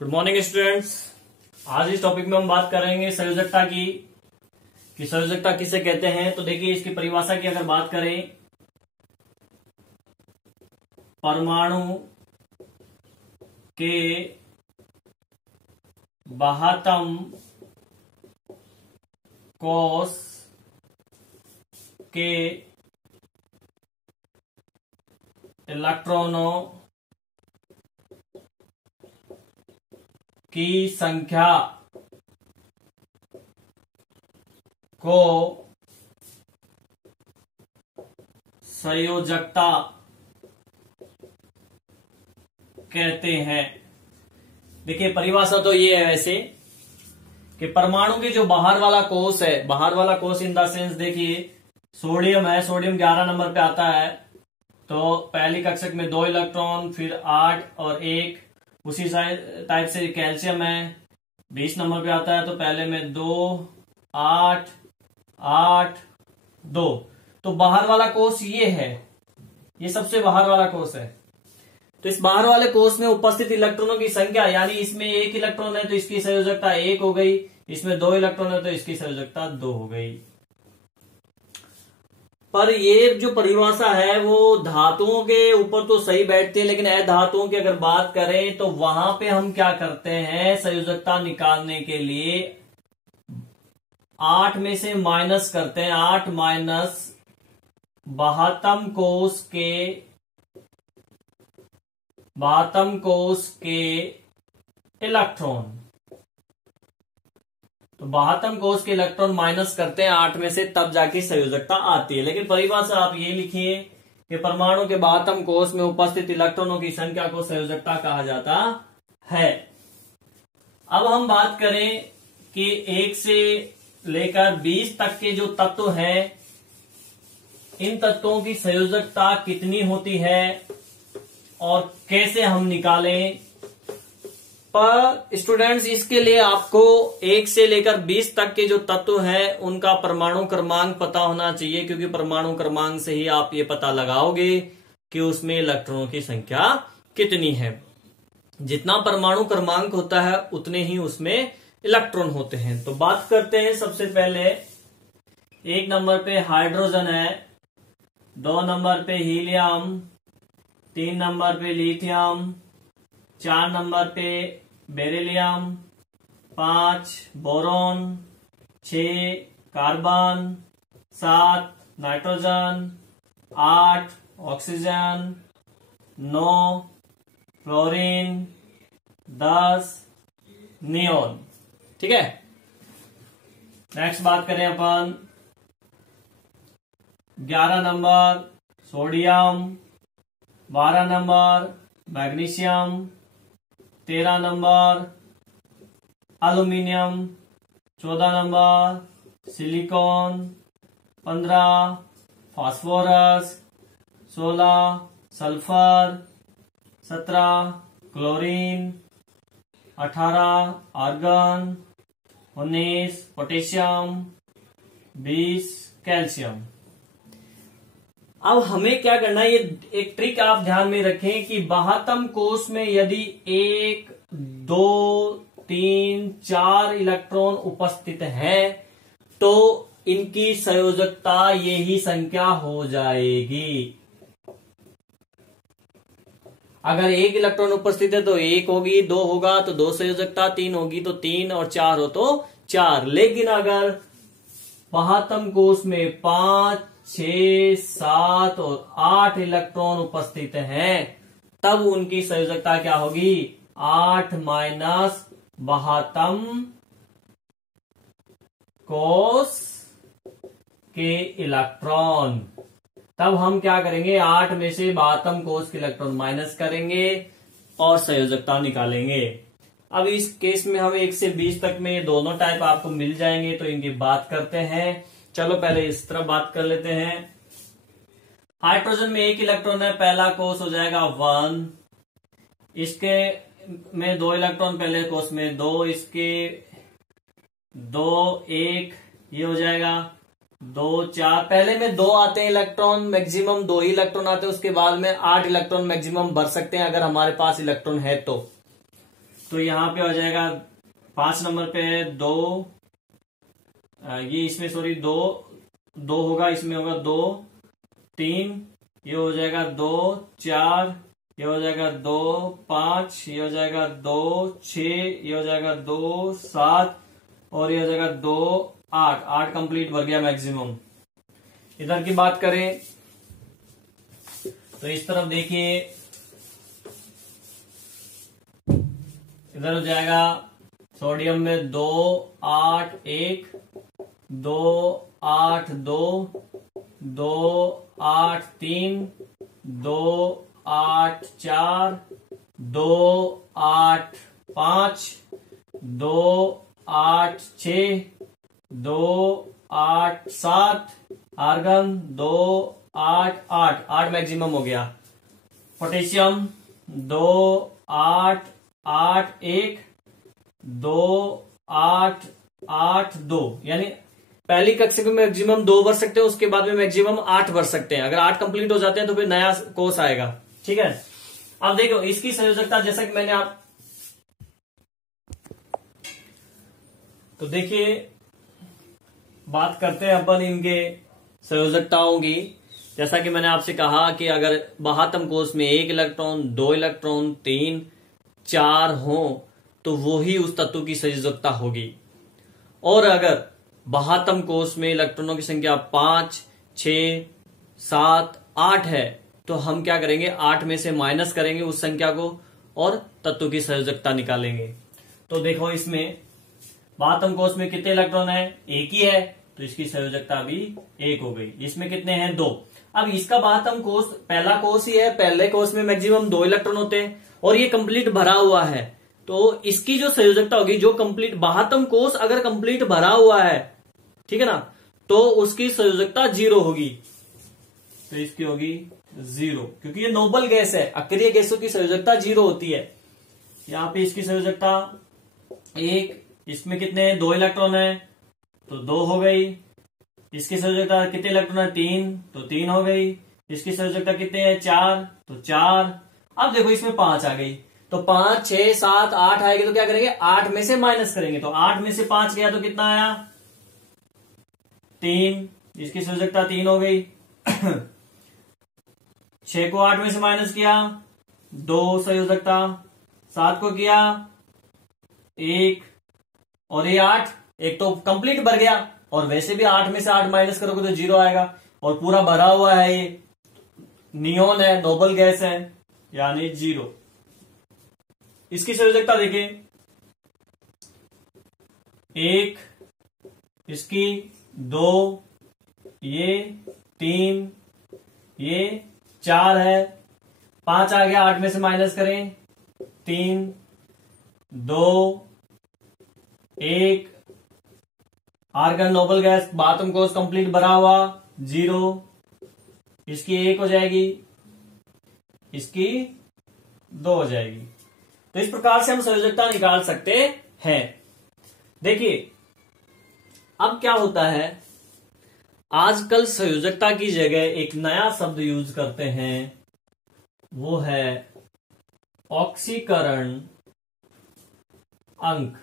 Good morning students. आज इस topic में हम बात करेंगे संयोजकता की कि संयोजकता किसे कहते हैं। तो देखिए, इसकी परिभाषा की अगर बात करें, परमाणु के बाह्यतम कोश के इलेक्ट्रॉनों की संख्या को संयोजकता कहते हैं। देखिए, परिभाषा तो ये है वैसे कि परमाणु के जो बाहर वाला कोश है, बाहर वाला कोश इन द सेंस, देखिए सोडियम है, सोडियम 11 नंबर पे आता है। तो पहली कक्षक में 2 इलेक्ट्रॉन, फिर 8 और 1। उसी टाइप से कैल्शियम है, 20 नंबर पे आता है। तो पहले में 2, 8, 8, 2। तो बाहर वाला कोश ये है, ये सबसे बाहर वाला कोश है। तो इस बाहर वाले कोश में उपस्थित इलेक्ट्रॉनों की संख्या, यानी इसमें 1 इलेक्ट्रॉन है तो इसकी संयोजकता 1 हो गई, इसमें 2 इलेक्ट्रॉन है तो इसकी संयोजकता 2 हो गई। पर ये जो परिभाषा है वो धातुओं के ऊपर तो सही बैठती है, लेकिन अधातुओं की अगर बात करें तो वहां पे हम क्या करते हैं, संयोजकता निकालने के लिए 8 में से माइनस करते हैं। 8 माइनस बाह्यतम कोश के इलेक्ट्रॉन। तो बाह्यतम कोश के इलेक्ट्रॉन माइनस करते हैं 8 में से, तब जाके संयोजकता आती है। लेकिन परिभाषा आप ये लिखिए कि परमाणु के बाह्यतम कोश में उपस्थित इलेक्ट्रॉनों की संख्या को संयोजकता कहा जाता है। अब हम बात करें कि 1 से लेकर 20 तक के जो तत्व हैं, इन तत्वों की संयोजकता कितनी होती है और कैसे हम निकालें। पर स्टूडेंट्स, इसके लिए आपको 1 से लेकर 20 तक के जो तत्व हैं उनका परमाणु क्रमांक पता होना चाहिए, क्योंकि परमाणु क्रमांक से ही आप ये पता लगाओगे कि उसमें इलेक्ट्रॉनों की संख्या कितनी है। जितना परमाणु क्रमांक होता है उतने ही उसमें इलेक्ट्रॉन होते हैं। तो बात करते हैं, सबसे पहले 1 नंबर पे हाइड्रोजन है, 2 नंबर पे हीलियम, 3 नंबर पे लिथियम, 4 नंबर पे beryllium, 5 boron, 6 carbon, 7 nitrogen, 8 oxygen, 9 fluorine, 10 neon. ठीक है। नेक्स्ट बात करें अपन 11 number sodium, 12 number magnesium, 13 number aluminium, 14 number silicon, 15 phosphorus, 16 sulphur, 17 chlorine, 18 argon, 19 potassium, 20 calcium. अब हमें क्या करना है, ये एक ट्रिक आप ध्यान में रखें कि बाह्यतम कोश में यदि 1, 2, 3, 4 इलेक्ट्रॉन उपस्थित है तो इनकी संयोजकता यही संख्या हो जाएगी। अगर 1 इलेक्ट्रॉन उपस्थित है तो 1 होगी, 2 होगा तो 2 संयोजकता, 3 होगी तो 3 और 4 हो तो 4। लेकिन अगर बाह्यतम कोश में 5, 6, 7 और 8 इलेक्ट्रॉन उपस्थित हैं, तब उनकी संयोजकता क्या होगी, 8 माइनस बाह्यतम कोश के इलेक्ट्रॉन। तब हम क्या करेंगे, 8 में से बाह्यतम कोश के इलेक्ट्रॉन माइनस करेंगे और संयोजकता निकालेंगे। अब इस केस में हम 1 से 20 तक में दोनों टाइप आपको मिल जाएंगे, तो इनकी बात करते हैं। चलो पहले इस तरह बात कर लेते हैं। हाइड्रोजन में 1 इलेक्ट्रॉन है, पहला कोश हो जाएगा 1, इसके में 2 इलेक्ट्रॉन, पहले कोश में 2, इसके 2, 1, ये हो जाएगा 2, 4। पहले में 2 आते हैं इलेक्ट्रॉन, मैक्सिमम 2 ही इलेक्ट्रॉन आते हैं, उसके बाद में 8 इलेक्ट्रॉन मैक्सिमम भर सकते हैं अगर हमारे पास इलेक्ट्रॉन है तो तो यहाँ पे हो जाएगा 5 नंबर पे 2, ये इसमें सॉरी 2 होगा, इसमें होगा 2 3, ये हो जाएगा 2 4, ये हो जाएगा 2 5, ये हो जाएगा 2 6, ये हो जाएगा 2 7 और ये हो जाएगा 2 8। 8 कंप्लीट भर गया मैक्सिमम। इधर की बात करें तो इस तरफ देखिए, इधर हो जाएगा सोडियम में 2 8 1, 2 8 2, 2 8 3, 2 8 4, 2 8 5, 2 8 6, 2 8 7, आर्गन 2 8 8। 8 मैक्सिमम हो गया। पोटेशियम 2 8 8 1, 2 8 8 2, यानी पहली कक्षा में मैक्सिमम 2 भर सकते हैं, उसके बाद में मैक्सिमम 8 भर सकते हैं। अगर 8 कंप्लीट हो जाते हैं तो फिर नया कोर्स आएगा। ठीक है, अब देखो इसकी संयोजकता, जैसा कि मैंने आप तो देखिए बात करते हैं अपन इनके संयोजकताओं की। जैसा कि मैंने आपसे कहा कि अगर बाह्यतम कोष में 1 इलेक्ट्रॉन 2 इलेक्ट्रॉन 3 4 हो तो वो ही उस तत्व की संयोजकता होगी। और अगर बाह्यतम कोष में इलेक्ट्रॉनों की संख्या 5 6 7 8 है तो हम क्या करेंगे, 8 में से माइनस करेंगे उस संख्या को और तत्व की संयोजकता निकालेंगे। तो देखो इसमें बाह्यतम कोष में कितने इलेक्ट्रॉन है, 1 ही है, तो इसकी संयोजकता भी 1 हो गई। इसमें कितने हैं, 2। अब इसका बाह्यतम कोष पहला कोष ही है, पहले कोष में मैक्सिमम 2 इलेक्ट्रॉन होते हैं और ये कंप्लीट भरा हुआ है, तो इसकी जो संयोजकता होगी, जो कंप्लीट बाह्यतम कोष अगर कंप्लीट भरा हुआ है, ठीक है ना, तो उसकी संयोजकता 0 होगी। तो इसकी होगी 0, क्योंकि ये नोबल गैस है। अक्रिय गैसों की संयोजकता 0 होती है। यहां पे इसकी संयोजकता 1, इसमें कितने 2 इलेक्ट्रॉन है तो 2 हो गई। इसकी संयोजकता कितने इलेक्ट्रॉन है, 3, तो 3 हो गई। इसकी संयोजकता कितने हैं, 4, तो 4। अब देखो इसमें 5 आ गई, तो 5 6 7 8 आएगी, तो क्या करेंगे, 8 में से माइनस करेंगे। तो 8 में से 5 गया तो कितना आया, 3। इसकी संयोजकता 3 हो गई। 6 को 8 में से माइनस किया 2 संयोजकता, 7 को किया 1 और ये 8, एक तो कंप्लीट भर गया और वैसे भी 8 में से 8 माइनस करोगे तो 0 आएगा। और पूरा भरा हुआ है, ये नियोन है, नोबल गैस है, यानी 0। इसकी संयोजकता देखिए, 1, इसकी 2, ये 3, ये 4 है, 5 आ गया, 8 में से माइनस करें 3 2 1। आर्गन नोबल गैस बाह्यतम कोष कंप्लीट भरा हुआ 0। इसकी 1 हो जाएगी, इसकी 2 हो जाएगी। तो इस प्रकार से हम संयोजकता निकाल सकते हैं। देखिए अब क्या होता है, आजकल संयोजकता की जगह एक नया शब्द यूज करते हैं, वो है ऑक्सीकरण अंक।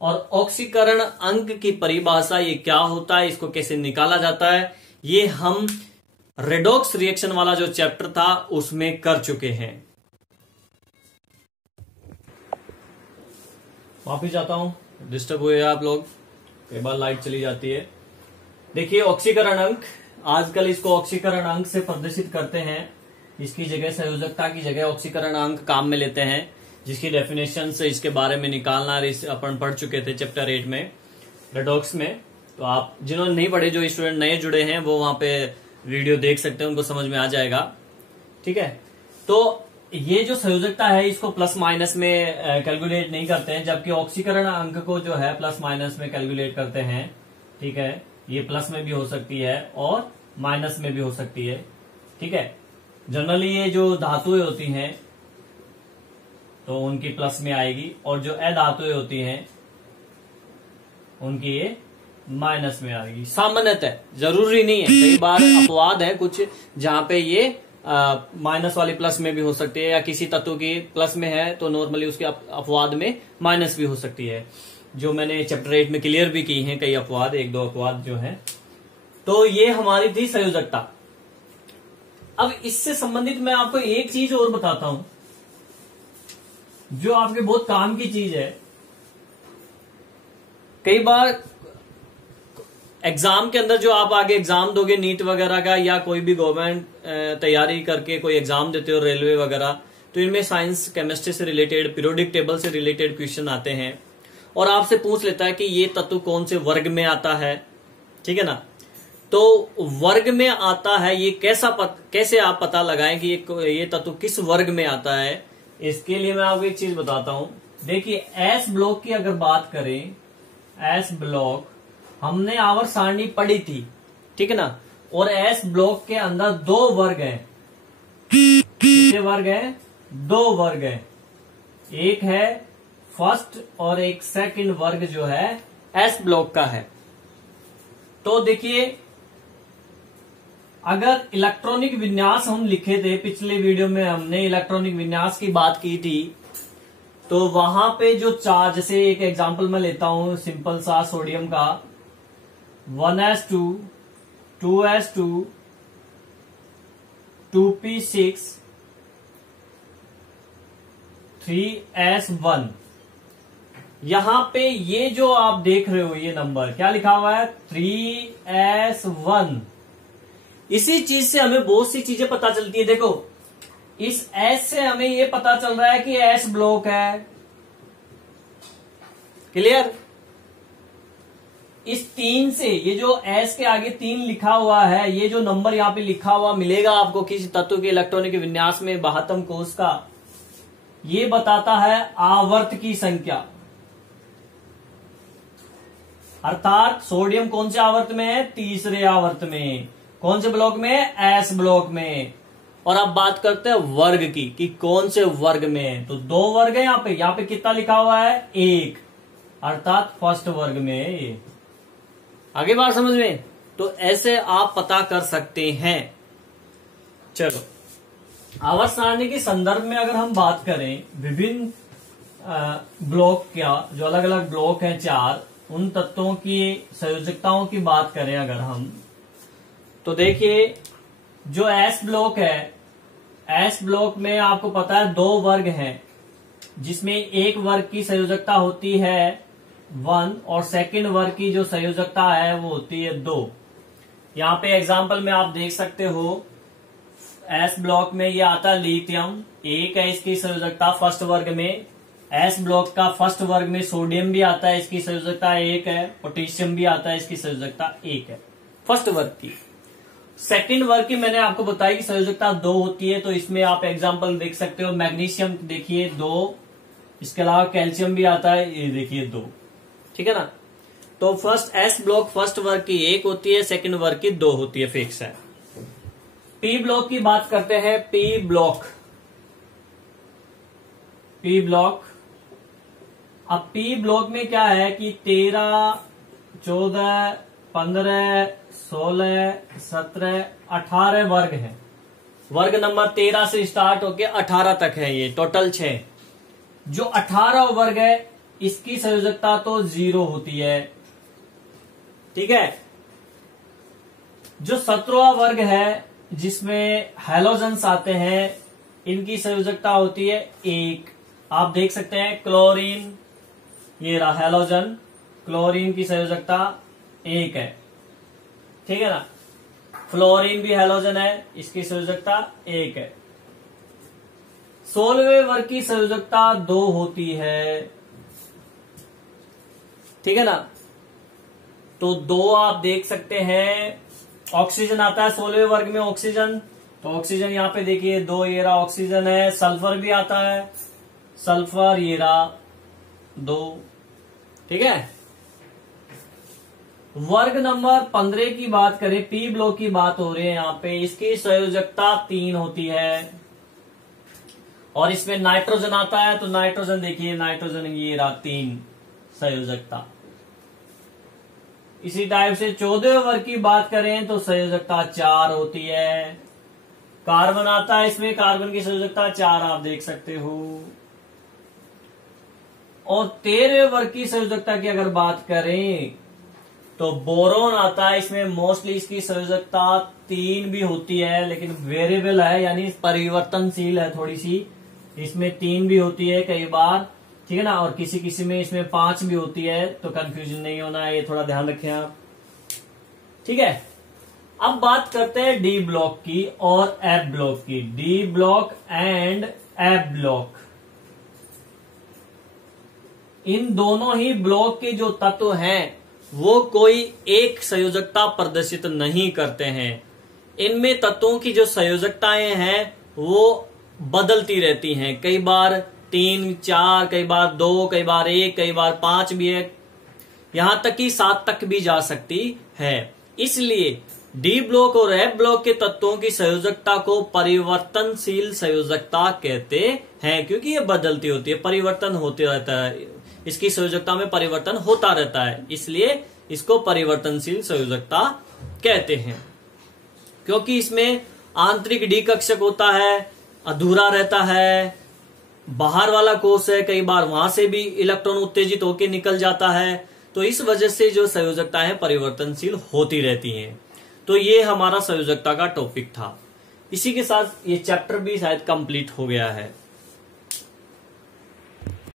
और ऑक्सीकरण अंक की परिभाषा ये क्या होता है, इसको कैसे निकाला जाता है, ये हम रेडॉक्स रिएक्शन वाला जो चैप्टर था उसमें कर चुके हैं। वापिस जाता हूं, डिस्टर्ब हुए आप लोग, कई बार लाइट चली जाती है। देखिए ऑक्सीकरण अंक, आजकल इसको ऑक्सीकरण अंक से प्रदर्शित करते हैं, इसकी जगह संयोजकता की जगह ऑक्सीकरण अंक काम में लेते हैं, जिसकी डेफिनेशन से इसके बारे में निकालना अपन पढ़ चुके थे चैप्टर 8 में रेडॉक्स में। तो आप जिन्होंने नहीं पढ़े, जो स्टूडेंट नए जुड़े हैं, वो वहां पे वीडियो देख सकते हैं, उनको समझ में आ जाएगा। ठीक है, तो ये जो संयोजकता है इसको प्लस माइनस में कैलकुलेट नहीं करते हैं, जबकि ऑक्सीकरण अंक को जो है प्लस माइनस में कैलकुलेट करते हैं। ठीक है, ये प्लस में भी हो सकती है और माइनस में भी हो सकती है। ठीक है, जनरली ये जो धातुएं होती हैं तो उनकी प्लस में आएगी, और जो अधातुएं होती हैं उनकी ये माइनस में आएगी। सामान्यतः, जरूरी नहीं है, कई बार अपवाद है कुछ जहां पे ये माइनस वाली प्लस में भी हो सकती है, या किसी तत्व की प्लस में है तो नॉर्मली उसके अपवाद में माइनस भी हो सकती है, जो मैंने चैप्टर 8 में क्लियर भी की हैं कई अपवाद, एक दो अपवाद जो है। तो ये हमारी थी संयोजकता। अब इससे संबंधित मैं आपको एक चीज और बताता हूं जो आपके बहुत काम की चीज है। कई बार एग्जाम के अंदर जो आप आगे एग्जाम दोगे नीट वगैरह का, या कोई भी गवर्नमेंट तैयारी करके कोई एग्जाम देते हो रेलवे वगैरह, तो इनमें साइंस केमिस्ट्री से रिलेटेड, पीरियोडिक टेबल से रिलेटेड क्वेश्चन आते हैं और आपसे पूछ लेता है कि ये तत्व कौन से वर्ग में आता है, ठीक है ना। तो वर्ग में आता है ये कैसे आप पता लगाएं कि ये तत्व किस वर्ग में आता है। इसके लिए मैं आपको एक चीज बताता हूं। देखिए एस ब्लॉक की अगर बात करें, एस ब्लॉक हमने आवर्त सारणी पढ़ी थी, ठीक है ना। और एस ब्लॉक के अंदर दो वर्ग हैं। कितने वर्ग हैं? दो वर्ग हैं। एक है फर्स्ट और एक सेकंड वर्ग जो है एस ब्लॉक का है। तो देखिए अगर इलेक्ट्रॉनिक विन्यास हम लिखे थे, पिछले वीडियो में हमने इलेक्ट्रॉनिक विन्यास की बात की थी, तो वहां पे जो चार, जैसे एक एग्जांपल मैं लेता हूं सिंपल सा सोडियम का, 1s2, 2s2, 2p6, 3s1। यहां पे ये जो आप देख रहे हो ये नंबर क्या लिखा हुआ है? 3s1। इसी चीज से हमें बहुत सी चीजें पता चलती है। देखो इस S से हमें ये पता चल रहा है कि S ब्लॉक है, क्लियर। इस 3 से, ये जो S के आगे 3 लिखा हुआ है, ये जो नंबर यहां पे लिखा हुआ मिलेगा आपको किसी तत्व के इलेक्ट्रॉनिक विन्यास में 72 कोष का, ये बताता है आवर्त की संख्या। अर्थात सोडियम कौन से आवर्त में है? तीसरे आवर्त में। कौन से ब्लॉक में? एस ब्लॉक में। और अब बात करते हैं वर्ग की, कि कौन से वर्ग में है। तो दो वर्ग है यहाँ पे कितना लिखा हुआ है? 1, अर्थात फर्स्ट वर्ग में है ये। आगे बात समझ में? तो ऐसे आप पता कर सकते हैं। चलो आवर्त सारणी के संदर्भ में अगर हम बात करें विभिन्न ब्लॉक का, जो अलग अलग ब्लॉक हैं 4, उन तत्वों की संयोजकताओं की बात करें अगर हम, तो देखिए जो एस ब्लॉक है, एस ब्लॉक में आपको पता है 2 वर्ग हैं, जिसमें एक वर्ग की संयोजकता होती है 1 और सेकंड वर्ग की जो संयोजकता है वो होती है 2। यहाँ पे एग्जांपल में आप देख सकते हो एस ब्लॉक में ये आता है लिथियम, 1 है इसकी संयोजकता फर्स्ट वर्ग में। एस ब्लॉक का फर्स्ट वर्ग में सोडियम भी आता है, इसकी संयोजकता 1 है। पोटेशियम भी आता है, इसकी संयोजकता 1 है फर्स्ट वर्ग की। सेकंड वर्ग की मैंने आपको बताई कि संयोजकता 2 होती है, तो इसमें आप एग्जांपल देख सकते हो। मैग्नीशियम देखिए 2, इसके अलावा कैल्शियम भी आता है, ये देखिए 2, ठीक है ना। तो फर्स्ट एस ब्लॉक फर्स्ट वर्ग की 1 होती है, सेकंड वर्ग की 2 होती है, फिक्स है। पी ब्लॉक की बात करते हैं। पी ब्लॉक, पी ब्लॉक, अब पी ब्लॉक में क्या है कि 13, 14, 15, 16, 17, 18 वर्ग है। वर्ग नंबर 13 से स्टार्ट होके 18 तक है, ये टोटल 6। जो 18 वर्ग है इसकी संयोजकता तो 0 होती है, ठीक है। जो 17वां वर्ग है जिसमें हैलोजेंस आते हैं, इनकी संयोजकता होती है 1। आप देख सकते हैं क्लोरीन, ये रहा हैलोजन, क्लोरीन की संयोजकता 1 है, ठीक है ना। फ्लोरीन भी हैलोजन है, इसकी संयोजकता 1 है। 16वें वर्ग की संयोजकता 2 होती है, ठीक है ना। तो 2 आप देख सकते हैं। ऑक्सीजन आता है 16वें वर्ग में, ऑक्सीजन, तो ऑक्सीजन यहाँ पे देखिए 2, ये रहा ऑक्सीजन है। सल्फर भी आता है, सल्फर ये रहा 2, ठीक है। वर्ग नंबर 15 की बात करें, पी ब्लॉक की बात हो रही है यहाँ पे, इसकी संयोजकता 3 होती है। और इसमें नाइट्रोजन आता है, तो नाइट्रोजन देखिए, नाइट्रोजन ये रहा 3 संयोजकता। इसी टाइप से 14वें वर्ग की बात करें तो संयोजकता 4 होती है, कार्बन आता है, इसमें कार्बन की संयोजकता 4 आप देख सकते हो। और 13वें वर्ग की संयोजकता की अगर बात करें तो बोरोन आता है, इसमें मोस्टली इसकी संयोजकता 3 भी होती है, लेकिन वेरिएबल है यानी परिवर्तनशील है थोड़ी सी। इसमें 3 भी होती है कई बार, ठीक है ना, और किसी किसी में इसमें 5 भी होती है, तो कंफ्यूजन नहीं होना है, ये थोड़ा ध्यान रखें आप, ठीक है। अब बात करते हैं डी ब्लॉक की और एफ ब्लॉक की। D block and F block, इन दोनों ही ब्लॉक के जो तत्व हैं वो कोई एक संयोजकता प्रदर्शित नहीं करते हैं। इनमें तत्वों की जो संयोजकताएं हैं वो बदलती रहती हैं, कई बार 3, 4, कई बार 2, कई बार 1, कई बार 5 भी है, यहां तक कि 7 तक भी जा सकती है। इसलिए डी ब्लॉक और एफ ब्लॉक के तत्वों की संयोजकता को परिवर्तनशील संयोजकता कहते हैं, क्योंकि ये बदलती होती है, परिवर्तन होते रहता है, इसकी संयोजकता में परिवर्तन होता रहता है, इसलिए इसको परिवर्तनशील संयोजकता कहते हैं। क्योंकि इसमें आंतरिक डी कक्षक होता है, अधूरा रहता है, बाहर वाला कोष है, कई बार वहां से भी इलेक्ट्रॉन उत्तेजित होकर निकल जाता है, तो इस वजह से जो संयोजकता है परिवर्तनशील होती रहती हैं। तो ये हमारा संयोजकता का टॉपिक था। इसी के साथ ये चैप्टर भी शायद कंप्लीट हो गया है।